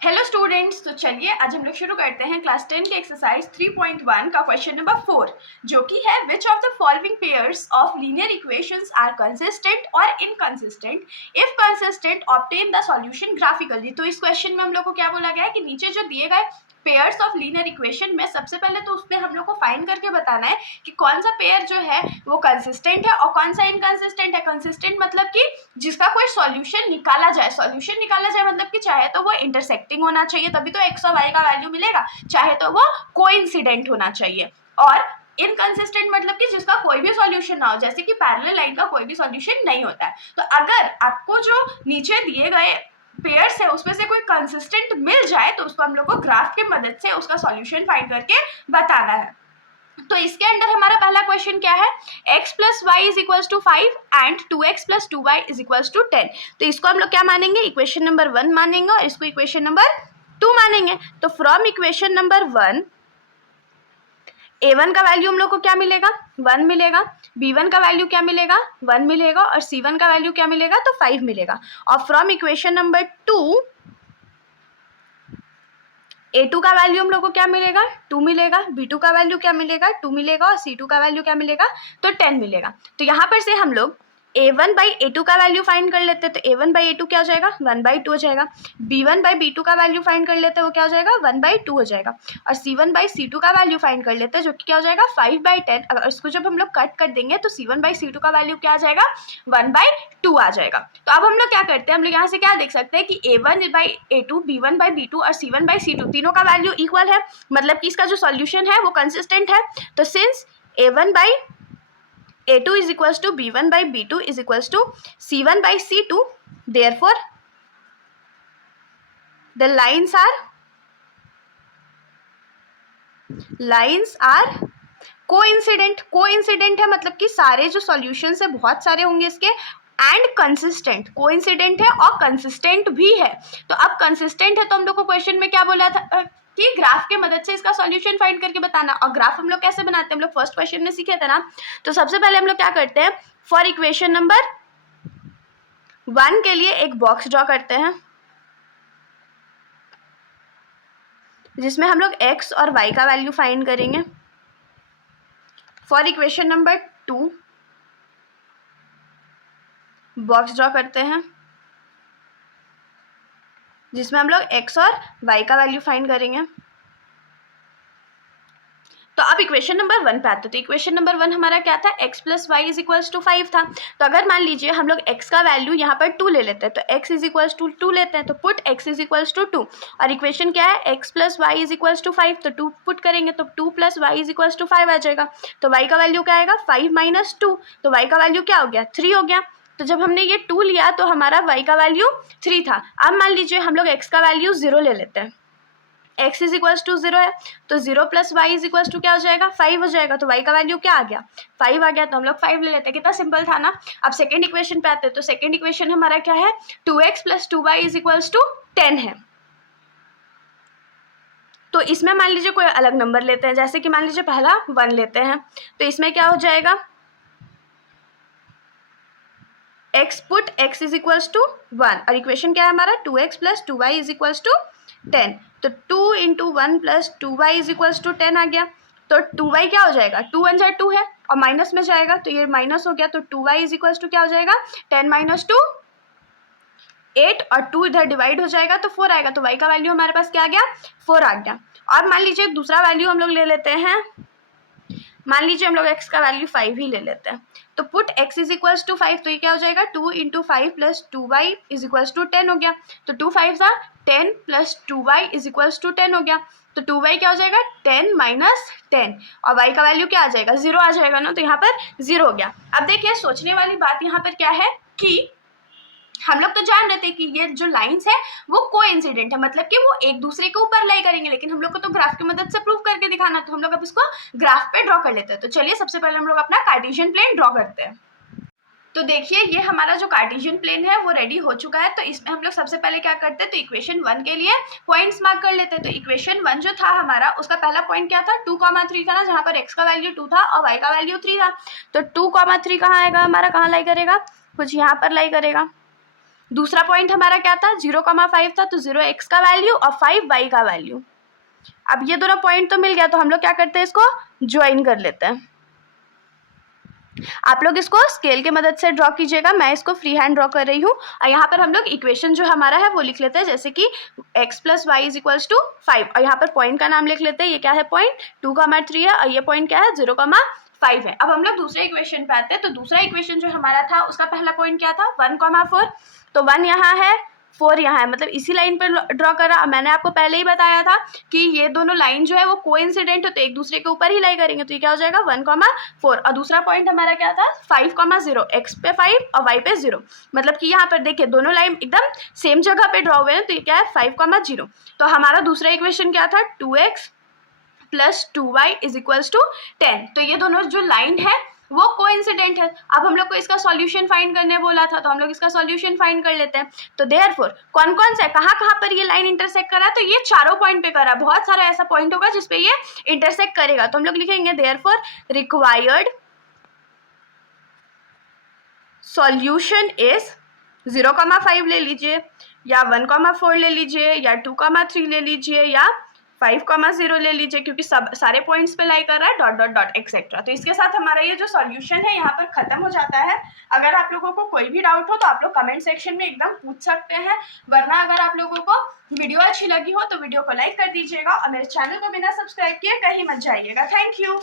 Hello students, तो चलिए आज हम लोग शुरू करते हैं क्लास 10 के एक्सरसाइज 3.1 का क्वेश्चन नंबर 4, जो कि है which of the following pairs of linear equations are consistent और inconsistent, if consistent obtain the solution graphically. तो इस क्वेश्चन में हम लोग को क्या बोला गया है कि नीचे जो दिए गए पेयर्स ऑफ लीनियर इक्वेशन में सबसे पहले तो उसमें हम लोग को फाइंड करके बताना है कि कौन सा पेयर जो है वो कंसिस्टेंट है और कौन सा इनकंसिस्टेंट है। कंसिस्टेंट मतलब कि जिसका कोई सॉल्यूशन निकाला जाए, सॉल्यूशन निकाला जाए मतलब कि चाहे तो वो इंटरसेक्टिंग होना चाहिए तभी तो एक्स और वाई का वैल्यू मिलेगा, चाहे तो वो कोइंसिडेंट होना चाहिए। और इनकंसिस्टेंट मतलब कि जिसका कोई भी सॉल्यूशन ना हो, जैसे कि पैरेलल लाइन का कोई भी सॉल्यूशन नहीं होता है। तो अगर आपको जो नीचे दिए गए पेयर्स है उसमें से कोई कंसिस्टेंट मिल जाए तो उसको हम लोग को ग्राफ की मदद से उसका सॉल्यूशन फाइंड करके बताना है। तो इसके अंदर हमारा पहला क्वेश्चन क्या है, x plus y is equals to 5 and 2x plus 2y is equals to 10। तो इसको हम लोग क्या मानेंगे, इक्वेशन नंबर 1 मानेंगे और इसको इक्वेशन नंबर 2 मानेंगे। तो फ्रॉम इक्वेशन नंबर 1 a1 का वैल्यू हम लोग को क्या मिलेगा, 1 मिलेगा, b1 का वैल्यू क्या मिलेगा, 1 मिलेगा और c1 का वैल्यू क्या मिलेगा, तो 5 मिलेगा। और फ्रॉम इक्वेशन नंबर 2 a2 का वैल्यू हम लोग को क्या मिलेगा, 2 मिलेगा, b2 का वैल्यू क्या मिलेगा, 2 मिलेगा और c2 का वैल्यू क्या मिलेगा, तो 10 मिलेगा। तो यहाँ पर से हम लोग a1 बाई a2 का वैल्यू फाइंड कर लेते हैं। तो a1 बाई a2 क्या हो जाएगा, 1/2 हो जाएगा। b1 बाई b2 का वैल्यू फाइंड कर लेते हैं, वो क्या हो जाएगा, 1/2 हो जाएगा। और c1 बाई c2 का वैल्यू फाइंड कर लेते हैं, जो कि क्या हो जाएगा, 5/10। अगर इसको जब हम लोग कट कर देंगे तो c1 बाई c2 का वैल्यू क्या आ जाएगा, 1/2 आ जाएगा। तो अब हम लोग क्या करते हैं, हम लोग यहाँ से क्या देख सकते हैं कि a1 by a2, b1 by b2 और c1 बाई c2 तीनों का वैल्यू इक्वल है, मतलब कि इसका जो सॉल्यूशन है वो कंसिस्टेंट है। तो since a1 by a2 is equals to b1 by b2 is equals to c1 by c2, therefore the lines are coincident है, मतलब कि सारे जो सॉल्यूशन है बहुत सारे होंगे इसके, एंड कंसिस्टेंट, कोइंसिडेंट है और कंसिस्टेंट भी है। तो अब कंसिस्टेंट है तो हम लोग को क्वेश्चन में क्या बोला था कि ग्राफ के मदद से इसका सॉल्यूशन फाइंड करके बताना। और ग्राफ हम लोग कैसे बनाते हैं, हम लोग फर्स्ट क्वेश्चन में सीखे थे ना। तो सबसे पहले हम लोग क्या करते हैं, फॉर इक्वेशन नंबर 1 के लिए एक बॉक्स ड्रॉ करते हैं जिसमें हम लोग x और y का वैल्यू फाइंड करेंगे। For equation number 2 box draw करते हैं जिसमें हम लोग x और y का वैल्यू फाइंड करेंगे। तो अब इक्वेशन नंबर 1 पे आते हैं। तो इक्वेशन नंबर 1 हमारा क्या था, x plus y is equals to 5 था। तो अगर मान लीजिए हम लोग x का वैल्यू यहाँ पर 2 ले लेते हैं, तो x इज इक्वल्स टू 2 लेते हैं, तो put x is equals to 2। और इक्वेशन क्या है, x plus y is equals to 5, तो 2 पुट करेंगे तो 2 plus y is equals to 5 आ जाएगा। तो y का वैल्यू क्या आएगा, 5 माइनस 2, तो y का वैल्यू क्या हो गया, 3 हो गया। तो जब हमने ये 2 लिया तो हमारा y का वैल्यू 3 था। अब मान लीजिए हम लोग x का वैल्यू 0 ले लेते हैं, x इज इक्वल्स टू 0 है, तो 0 plus y is equals to क्या हो जाएगा, 5 हो जाएगा। तो y का वैल्यू क्या आ गया, 5 आ गया। तो हम लोग 5 ले लेते हैं, कितना सिंपल था ना। अब सेकंड इक्वेशन पे आते हैं। तो सेकंड इक्वेशन हमारा क्या है, 2x plus 2y is equals to 10 है। तो इसमें मान लीजिए कोई अलग नंबर लेते हैं, जैसे कि मान लीजिए पहला 1 लेते हैं, तो इसमें क्या हो जाएगा, x put x is equals to 1 और इक्वेशन क्या है हमारा, 2x plus 2y is equals to 10। तो 2 into 1 plus 2y is equals to 10 आ गया। तो 2y क्या हो जाएगा, 2 1 जा 2 है और माइनस में जाएगा तो ये माइनस हो गया। तो 2y इज इक्वल्स टू क्या हो जाएगा, 10 माइनस 2 8 और 2 इधर डिवाइड हो जाएगा तो 4 आएगा। तो y का वैल्यू हमारे पास क्या आ गया, 4 आ गया। और मान लीजिए दूसरा वैल्यू हम लोग ले लेते हैं, मान लीजिए हम लोग x का वैल्यू 5 ही ले लेते हैं। तो put x is equals to 5, तो ये क्या हो जाएगा, 2 into 5 plus 2y is equals to 10 हो गया। तो 2 5 था 10 plus 2y is equals to 10 हो गया। तो 2y क्या हो जाएगा, 10 माइनस 10 और y का वैल्यू क्या आ जाएगा, 0 आ जाएगा ना। तो यहाँ पर 0 हो गया। अब देखिए सोचने वाली बात यहाँ पर क्या है कि हम लोग तो जान रहे थे कि ये जो लाइंस है वो कोइंसिडेंट है, मतलब कि वो एक दूसरे के ऊपर लाई करेंगे, लेकिन हम लोग को तो ग्राफ की मदद से प्रूव करके दिखाना। तो हम लोग अब इसको ग्राफ पे ड्रॉ कर लेते हैं। तो चलिए सबसे पहले हम लोग अपना कार्टेशियन प्लेन ड्रॉ करते हैं। तो देखिए ये हमारा जो कार्टेशियन प्लेन है वो रेडी हो चुका है। तो इसमें हम लोग सबसे पहले क्या करते हैं, तो इक्वेशन 1 के लिए पॉइंट्स मार्क कर लेते हैं। तो इक्वेशन 1 जो था हमारा, उसका पहला पॉइंट क्या था, 2,3 था ना, जहाँ पर x का वैल्यू 2 था और y का वैल्यू 3 था। तो 2,3 कहाँ आएगा हमारा, कहाँ लाई करेगा, कुछ यहाँ पर लाई करेगा। दूसरा पॉइंट हमारा क्या था, 0,5 था, तो 0x का वैल्यू और 5y का वैल्यू। अब ये दोनों पॉइंट तो मिल गया, तो हम लोग क्या करते हैं, इसको ज्वाइन कर लेते हैं। आप लोग इसको स्केल की मदद से ड्रॉ कीजिएगा, मैं इसको फ्री हैंड ड्रॉ कर रही हूँ। और यहाँ पर हम लोग इक्वेशन जो हमारा है वो लिख लेते हैं, जैसे कि x + y = 5, और यहाँ पर पॉइंट का नाम लिख लेते हैं। ये क्या है, पॉइंट 2,3 है, और ये पॉइंट क्या है, 0,5 है। अब हम लोग दूसरे इक्वेशन पे आते हैं। तो दूसरा इक्वेशन जो हमारा था उसका पहला पॉइंट क्या था, 1,4, तो 1 यहाँ है, 4 यहाँ है, मतलब इसी लाइन पर ड्रॉ करा। मैंने आपको पहले ही बताया था कि ये दोनों लाइन जो है वो कोइंसिडेंट है, तो एक दूसरे के ऊपर ही लाई करेंगे, तो ये क्या हो जाएगा, 1,4। और दूसरा पॉइंट हमारा क्या था, 5,0, x पे 5 और y पे 0, मतलब कि यहाँ पर देखिए दोनों लाइन एकदम सेम जगह पे ड्रॉ हुए हैं, तो ये क्या है, 5,0। तो हमारा दूसरा इक्वेशन क्या था, 2x + 2y = 10। तो ये दोनों जो लाइन है वो कोइंसिडेंट है। अब हम लोग को इसका सॉल्यूशन फाइंड करने बोला था, तो हम लोग इसका सॉल्यूशन फाइंड कर लेते हैं। तो देयरफॉर कौन कौन सा, कहाँ पर ये लाइन इंटरसेक्ट करा, तो ये चारों पॉइंट पे करा। बहुत सारा ऐसा पॉइंट होगा जिसपे ये इंटरसेक्ट करेगा, तो हम लोग लिखेंगे देयरफॉर रिक्वायर्ड सॉल्यूशन इज 0,5 ले लीजिए, या 1,4 ले लीजिए, या 2,3 ले लीजिए, या 5,0 ले लीजिए, क्योंकि सब सारे पॉइंट्स पे लाई कर रहा है, डॉट डॉट डॉट एक्सेट्रा। तो इसके साथ हमारा ये जो सॉल्यूशन है यहाँ पर खत्म हो जाता है। अगर आप लोगों को कोई भी डाउट हो तो आप लोग कमेंट सेक्शन में एकदम पूछ सकते हैं, वरना अगर आप लोगों को वीडियो अच्छी लगी हो तो वीडियो को लाइक कर दीजिएगा, और मेरे चैनल को बिना सब्सक्राइब किए कहीं मत जाइएगा। Thank you.